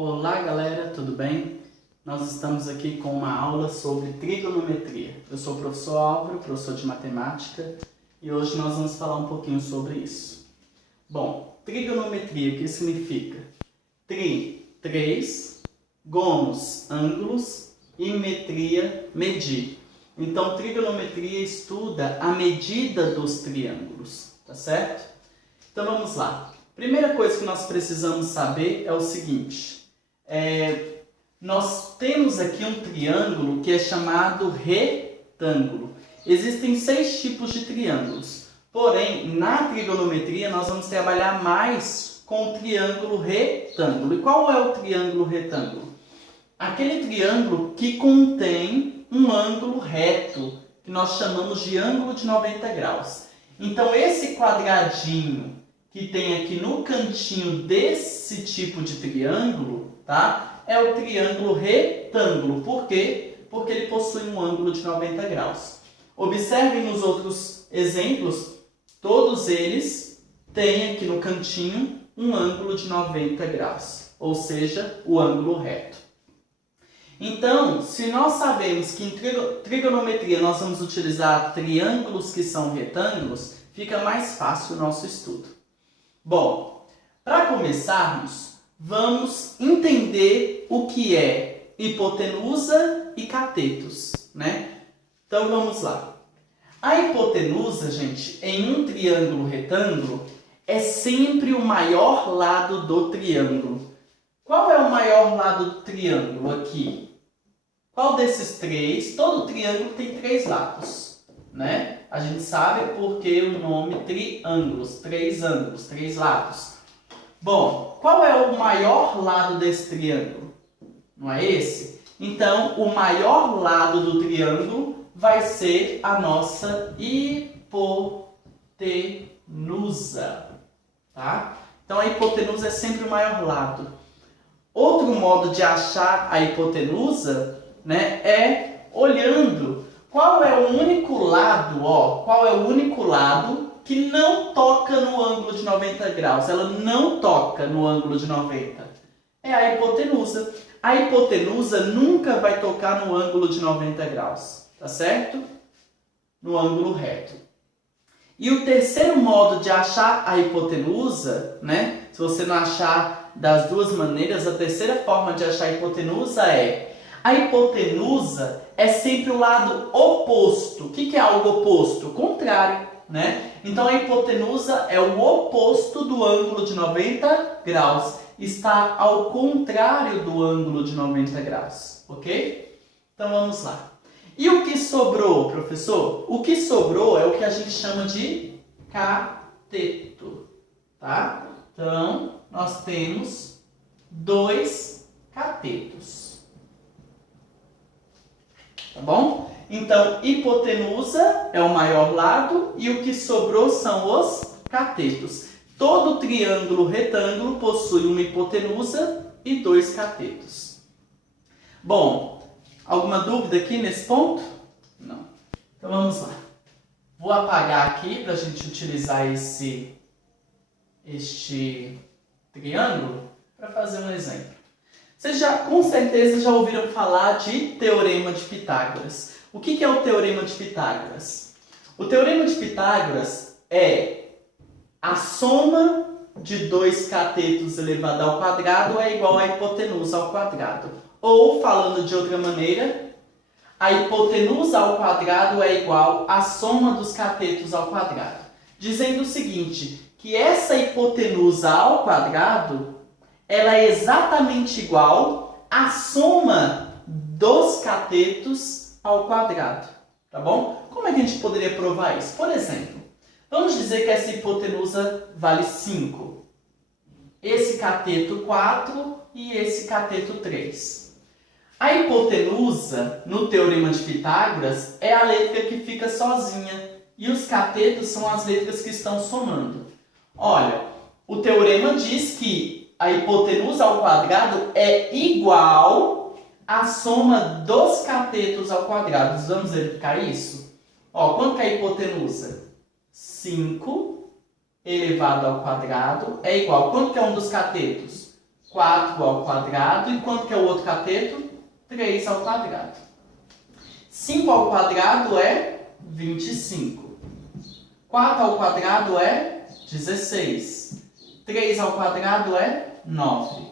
Olá galera, tudo bem? Nós estamos aqui com uma aula sobre trigonometria. Eu sou o professor Álvaro, professor de matemática, e hoje nós vamos falar um pouquinho sobre isso. Bom, trigonometria, o que significa? Tri, três, gomos, ângulos, e metria, medir. Então, trigonometria estuda a medida dos triângulos, tá certo? Então vamos lá. Primeira coisa que nós precisamos saber é o seguinte. Nós temos aqui um triângulo que é chamado retângulo. Existem 6 tipos de triângulos. Porém, na trigonometria nós vamos trabalhar mais com o triângulo retângulo. E qual é o triângulo retângulo? Aquele triângulo que contém um ângulo reto, que nós chamamos de ângulo de 90 graus. Então, esse quadradinho que tem aqui no cantinho desse tipo de triângulo, tá? É o triângulo retângulo. Por quê? Porque ele possui um ângulo de 90 graus. Observem nos outros exemplos, todos eles têm aqui no cantinho um ângulo de 90 graus, ou seja, o ângulo reto. Então, se nós sabemos que em trigonometria nós vamos utilizar triângulos que são retângulos, fica mais fácil o nosso estudo. Bom, para começarmos, vamos entender o que é hipotenusa e catetos, né? Então vamos lá. A hipotenusa, gente, em um triângulo retângulo, é sempre o maior lado do triângulo. Qual é o maior lado do triângulo aqui? Qual desses três? Todo triângulo tem 3 lados, né? A gente sabe porque o nome triângulos, 3 ângulos, 3 lados. Bom, qual é o maior lado desse triângulo? Não é esse? Então, o maior lado do triângulo vai ser a nossa hipotenusa, tá? Então, a hipotenusa é sempre o maior lado. Outro modo de achar a hipotenusa, né, é olhando qual é o único lado, qual é o único lado que não toca no ângulo de 90 graus. Ela não toca no ângulo de 90. É a hipotenusa. A hipotenusa nunca vai tocar no ângulo de 90 graus, tá certo? No ângulo reto. E o terceiro modo de achar a hipotenusa, né? Se você não achar das duas maneiras, a terceira forma de achar a hipotenusa é: a hipotenusa é sempre o lado oposto. O que é algo oposto? O contrário, né? Então, a hipotenusa é o oposto do ângulo de 90 graus. Está ao contrário do ângulo de 90 graus, ok? Então, vamos lá. E o que sobrou, professor? O que sobrou é o que a gente chama de cateto, tá? Então, nós temos 2 catetos. Tá bom? Então, hipotenusa é o maior lado e o que sobrou são os catetos. Todo triângulo retângulo possui uma hipotenusa e 2 catetos. Bom, alguma dúvida aqui nesse ponto? Não. Então, vamos lá. Vou apagar aqui para a gente utilizar este triângulo para fazer um exemplo. Vocês com certeza já ouviram falar de Teorema de Pitágoras. O que é o Teorema de Pitágoras? O Teorema de Pitágoras é a soma de 2 catetos elevado ao quadrado é igual à hipotenusa ao quadrado. Ou, falando de outra maneira, a hipotenusa ao quadrado é igual à soma dos catetos ao quadrado. Dizendo o seguinte, que essa hipotenusa ao quadrado ela é exatamente igual à soma dos catetos ao quadrado, tá bom? Como é que a gente poderia provar isso? Por exemplo, vamos dizer que essa hipotenusa vale 5. Esse cateto 4 e esse cateto 3. A hipotenusa, no Teorema de Pitágoras, é a letra que fica sozinha e os catetos são as letras que estão somando. Olha, o teorema diz que a hipotenusa ao quadrado é igual à soma dos catetos ao quadrado. Vamos verificar isso? Quanto que é a hipotenusa? 5 elevado ao quadrado é igual. Quanto que é um dos catetos? 4 ao quadrado. E quanto que é o outro cateto? 3 ao quadrado. 5 ao quadrado é 25. 4 ao quadrado é 16. 3 ao quadrado é 9.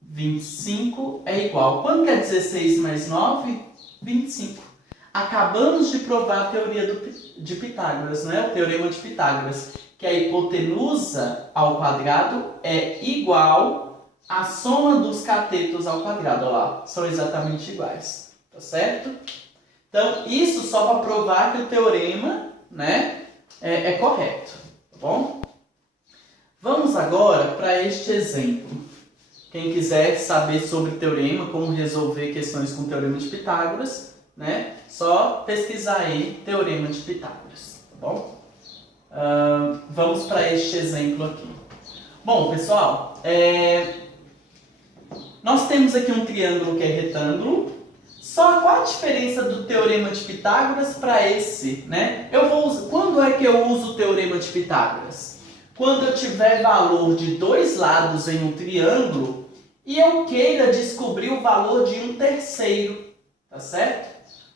25 é igual. Quanto que é 16 mais 9? 25. Acabamos de provar a teoria de Pitágoras, né? O teorema de Pitágoras, que a hipotenusa ao quadrado é igual à soma dos catetos ao quadrado. Olha lá, são exatamente iguais, tá certo? Então, isso só para provar que o teorema, né, é correto, tá bom? Vamos agora para este exemplo. Quem quiser saber sobre teorema, como resolver questões com teorema de Pitágoras, né, só pesquisar aí teorema de Pitágoras, tá bom? Vamos para este exemplo aqui. Bom, pessoal, nós temos aqui um triângulo que é retângulo. Só qual a diferença do teorema de Pitágoras para esse, né? Quando é que eu uso o teorema de Pitágoras? Quando eu tiver valor de dois lados em um triângulo e eu queira descobrir o valor de um terceiro, tá certo?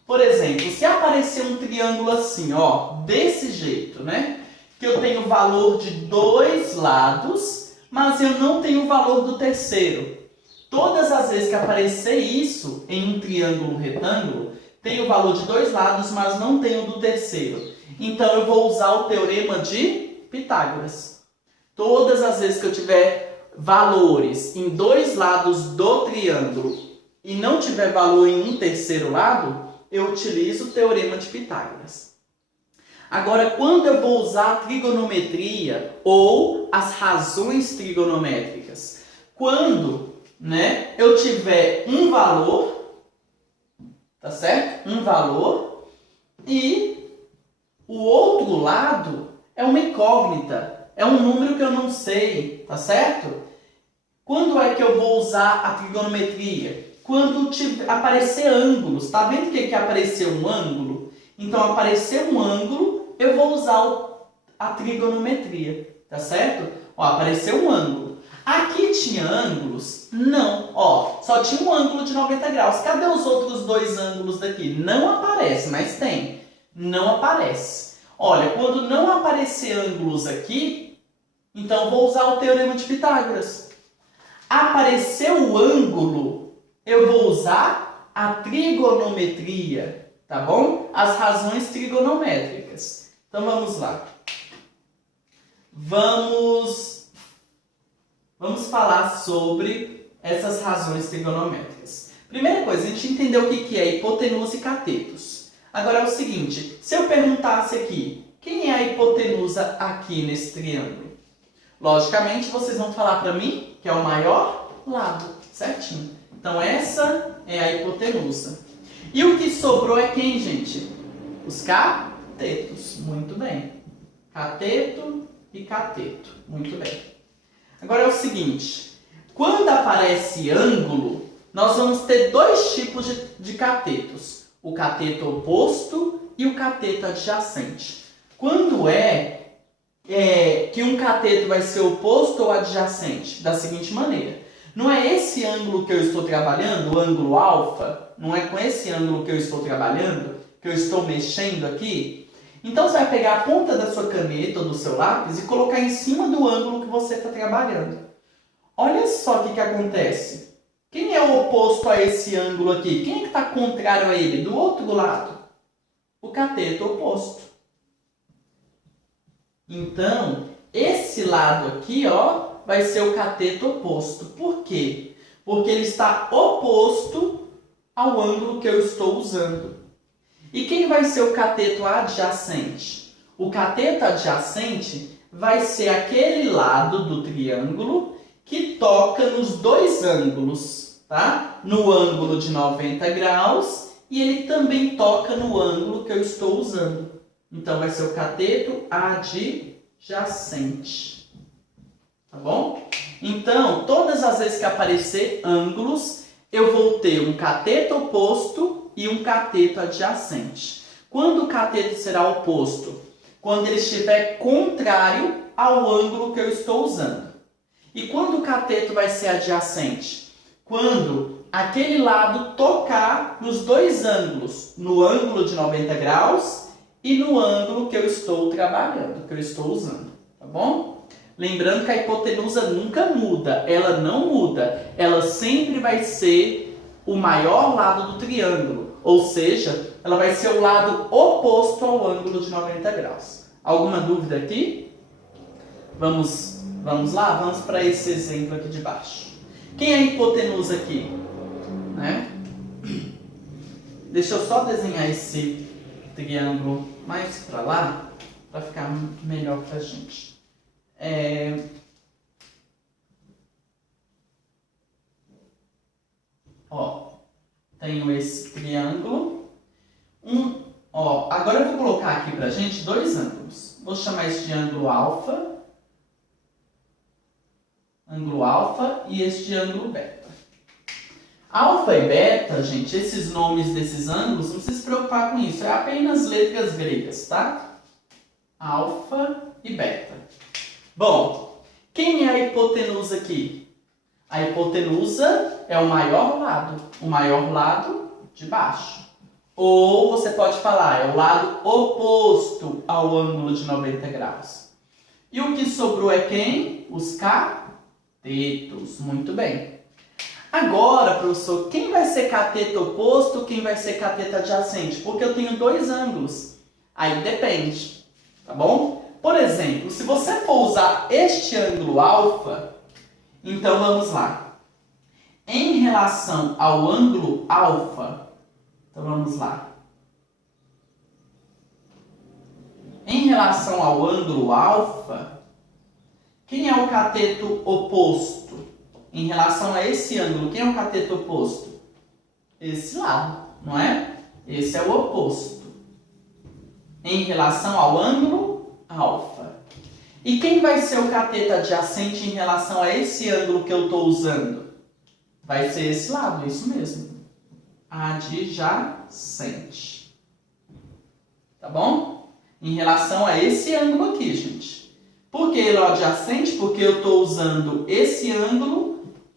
Por exemplo, se aparecer um triângulo assim, ó, desse jeito, né? Que eu tenho o valor de dois lados, mas eu não tenho o valor do terceiro. Todas as vezes que aparecer isso em um triângulo retângulo, tem o valor de dois lados, mas não tem o do terceiro. Então, eu vou usar o teorema de Pitágoras. Todas as vezes que eu tiver valores em dois lados do triângulo e não tiver valor em um terceiro lado, eu utilizo o teorema de Pitágoras. Agora, quando eu vou usar a trigonometria ou as razões trigonométricas? Quando, né, eu tiver um valor, tá certo? Um valor, e o outro lado é uma incógnita, é um número que eu não sei, tá certo? Quando é que eu vou usar a trigonometria? Quando aparecer ângulos. Tá vendo que apareceu um ângulo? Então, apareceu um ângulo, eu vou usar a trigonometria, tá certo? Ó, apareceu um ângulo. Aqui tinha ângulos? Não. Ó, só tinha um ângulo de 90 graus. Cadê os outros dois ângulos daqui? Não aparece, mas tem. Não aparece. Olha, quando não aparecer ângulos aqui, então vou usar o teorema de Pitágoras. Apareceu o ângulo, eu vou usar a trigonometria, tá bom? As razões trigonométricas. Então vamos lá. Vamos falar sobre essas razões trigonométricas. Primeira coisa, a gente entendeu o que é hipotenusa e catetos. Agora é o seguinte, se eu perguntasse aqui, quem é a hipotenusa aqui nesse triângulo? Logicamente, vocês vão falar para mim que é o maior lado, certinho? Então, essa é a hipotenusa. E o que sobrou é quem, gente? Os catetos. Muito bem. Cateto e cateto. Muito bem. Agora é o seguinte. Quando aparece ângulo, nós vamos ter dois tipos de catetos. O cateto oposto e o cateto adjacente. Quando que um cateto vai ser oposto ou adjacente? Da seguinte maneira. Não é esse ângulo que eu estou trabalhando, o ângulo alfa? Não é com esse ângulo que eu estou trabalhando, que eu estou mexendo aqui? Então, você vai pegar a ponta da sua caneta ou do seu lápis e colocar em cima do ângulo que você está trabalhando. Olha só o que acontece. Quem é o oposto a esse ângulo aqui? Quem é que está contrário a ele? Do outro lado? O cateto oposto. Então, esse lado aqui, ó, vai ser o cateto oposto. Por quê? Porque ele está oposto ao ângulo que eu estou usando. E quem vai ser o cateto adjacente? O cateto adjacente vai ser aquele lado do triângulo que toca nos dois ângulos, tá? No ângulo de 90 graus e ele também toca no ângulo que eu estou usando. Então, vai ser o cateto adjacente. Tá bom? Então, todas as vezes que aparecer ângulos, eu vou ter um cateto oposto e um cateto adjacente. Quando o cateto será oposto? Quando ele estiver contrário ao ângulo que eu estou usando. E quando o cateto vai ser adjacente? Quando aquele lado tocar nos dois ângulos, no ângulo de 90 graus e no ângulo que eu estou trabalhando, que eu estou usando, tá bom? Lembrando que a hipotenusa nunca muda, ela não muda, ela sempre vai ser o maior lado do triângulo, ou seja, ela vai ser o lado oposto ao ângulo de 90 graus. Alguma dúvida aqui? Vamos lá? Vamos para esse exemplo aqui de baixo. Quem é a hipotenusa aqui? Né? Deixa eu só desenhar esse triângulo mais para lá, para ficar melhor para a gente. Ó, tenho esse triângulo. Agora eu vou colocar aqui pra gente dois ângulos. Vou chamar esse de ângulo alfa e este de ângulo beta. Alfa e beta, gente, esses nomes desses ângulos, não precisa se preocupar com isso, é apenas letras gregas, tá? Alfa e beta. Bom, quem é a hipotenusa aqui? A hipotenusa é o maior lado de baixo. Ou você pode falar, é o lado oposto ao ângulo de 90 graus. E o que sobrou é quem? Os catetos. Muito bem. Agora, professor, quem vai ser cateto oposto, quem vai ser cateto adjacente? Porque eu tenho dois ângulos. Aí depende, tá bom? Por exemplo, se você for usar este ângulo alfa, então vamos lá. Em relação ao ângulo alfa, então vamos lá. Em relação ao ângulo alfa, quem é o cateto oposto? Em relação a esse ângulo, quem é o cateto oposto? Esse lado, não é? Esse é o oposto. Em relação ao ângulo alfa. E quem vai ser o cateto adjacente em relação a esse ângulo que eu estou usando? Vai ser esse lado, isso mesmo. Adjacente. Tá bom? Em relação a esse ângulo aqui, gente. Por que ele é adjacente? Porque eu estou usando esse ângulo,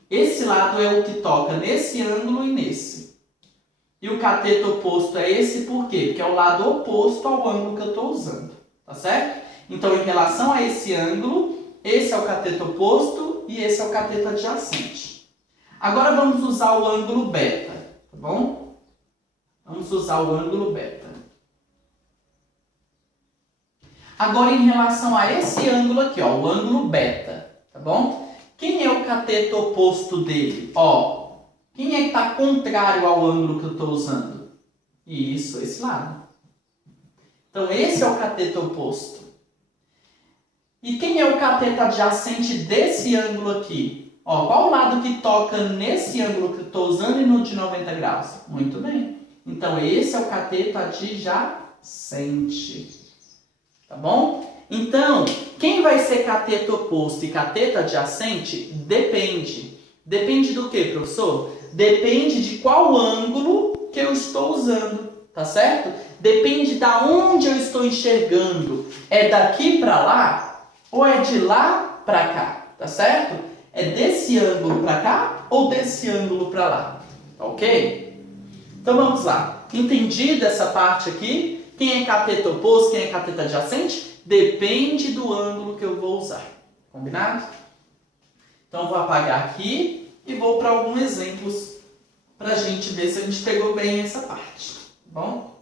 esse lado é o que toca nesse ângulo e nesse. E o cateto oposto é esse por quê? Porque é o lado oposto ao ângulo que eu estou usando. Tá certo? Então, em relação a esse ângulo, esse é o cateto oposto e esse é o cateto adjacente. Agora vamos usar o ângulo beta, tá bom? Vamos usar o ângulo beta. Agora, em relação a esse ângulo aqui, ó, o ângulo beta, tá bom? Quem é o cateto oposto dele? Ó, quem é que está contrário ao ângulo que eu estou usando? Isso, esse lado. Então, esse é o cateto oposto. E quem é o cateto adjacente desse ângulo aqui? Ó, qual o lado que toca nesse ângulo que eu estou usando e no de 90 graus? Muito bem. Então, esse é o cateto adjacente. Tá bom? Então, quem vai ser cateto oposto e cateto adjacente? Depende. Depende do que, professor? Depende de qual ângulo que eu estou usando. Tá certo? Depende da onde eu estou enxergando. É daqui para lá ou é de lá para cá? Tá certo? É desse ângulo para cá ou desse ângulo para lá? Ok? Então vamos lá. Entendida essa parte aqui? Quem é cateto oposto, quem é cateto adjacente? Depende do ângulo que eu vou usar. Combinado? Então vou apagar aqui e vou para alguns exemplos para a gente ver se a gente pegou bem essa parte. Tá bom?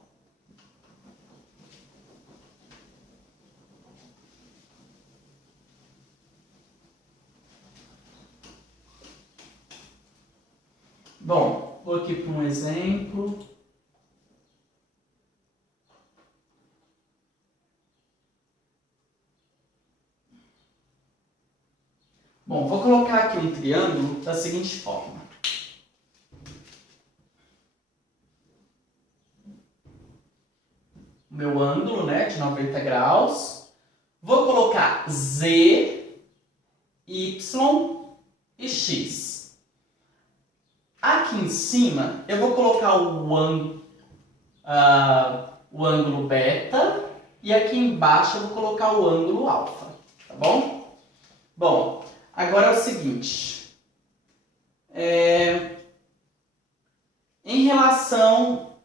Bom, vou aqui para um exemplo. Bom, vou colocar aqui um triângulo da seguinte forma. O meu ângulo, né, de 90 graus. Vou colocar Z, Y e X. Aqui em cima, eu vou colocar o ângulo beta e aqui embaixo eu vou colocar o ângulo alfa, tá bom? Bom, Agora é o seguinte. Em relação...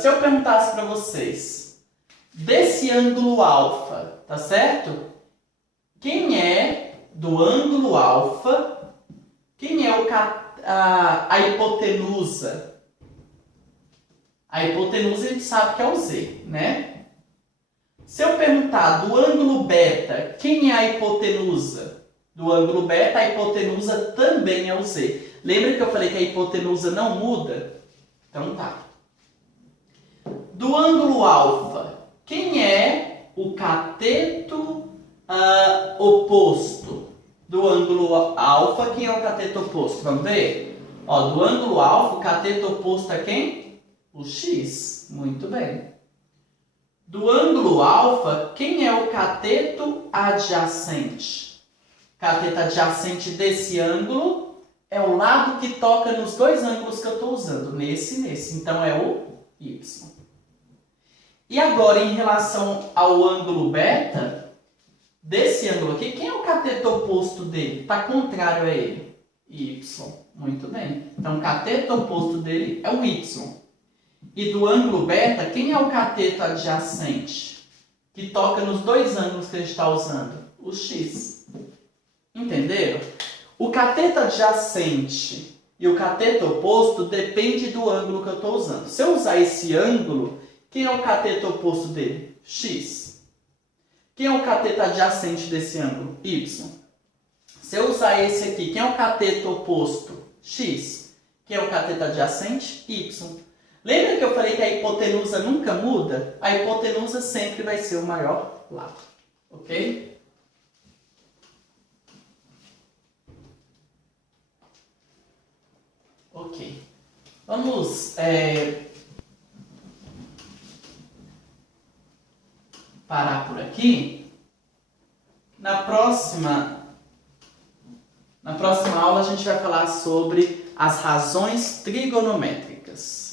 se eu perguntasse para vocês, desse ângulo alfa, tá certo? Quem é do ângulo alfa? Quem é a hipotenusa? A hipotenusa a gente sabe que é o Z, né? Se eu perguntar do ângulo beta, quem é a hipotenusa? Do ângulo beta, a hipotenusa também é o Z. Lembra que eu falei que a hipotenusa não muda? Então tá. Do ângulo alfa, quem é o cateto oposto? Do ângulo alfa, quem é o cateto oposto? Vamos ver? Ó, do ângulo alfa, o cateto oposto é quem? O x. Muito bem. Do ângulo alfa, quem é o cateto adjacente? Cateto adjacente desse ângulo é o lado que toca nos dois ângulos que eu estou usando, nesse e nesse. Então é o y. E agora, em relação ao ângulo beta, desse ângulo aqui, quem é o cateto oposto dele? Está contrário a ele? Y. Muito bem. Então, o cateto oposto dele é o y. E do ângulo beta, quem é o cateto adjacente? Que toca nos dois ângulos que a gente está usando? O x. Entenderam? O cateto adjacente e o cateto oposto depende do ângulo que eu estou usando. Se eu usar esse ângulo, quem é o cateto oposto dele? X. Quem é o cateto adjacente desse ângulo? Y. Se eu usar esse aqui, quem é o cateto oposto? X. Quem é o cateto adjacente? Y. Lembra que eu falei que a hipotenusa nunca muda? A hipotenusa sempre vai ser o maior lado. Ok? Ok. Vamos parar por aqui. Na próxima aula a gente vai falar sobre as razões trigonométricas.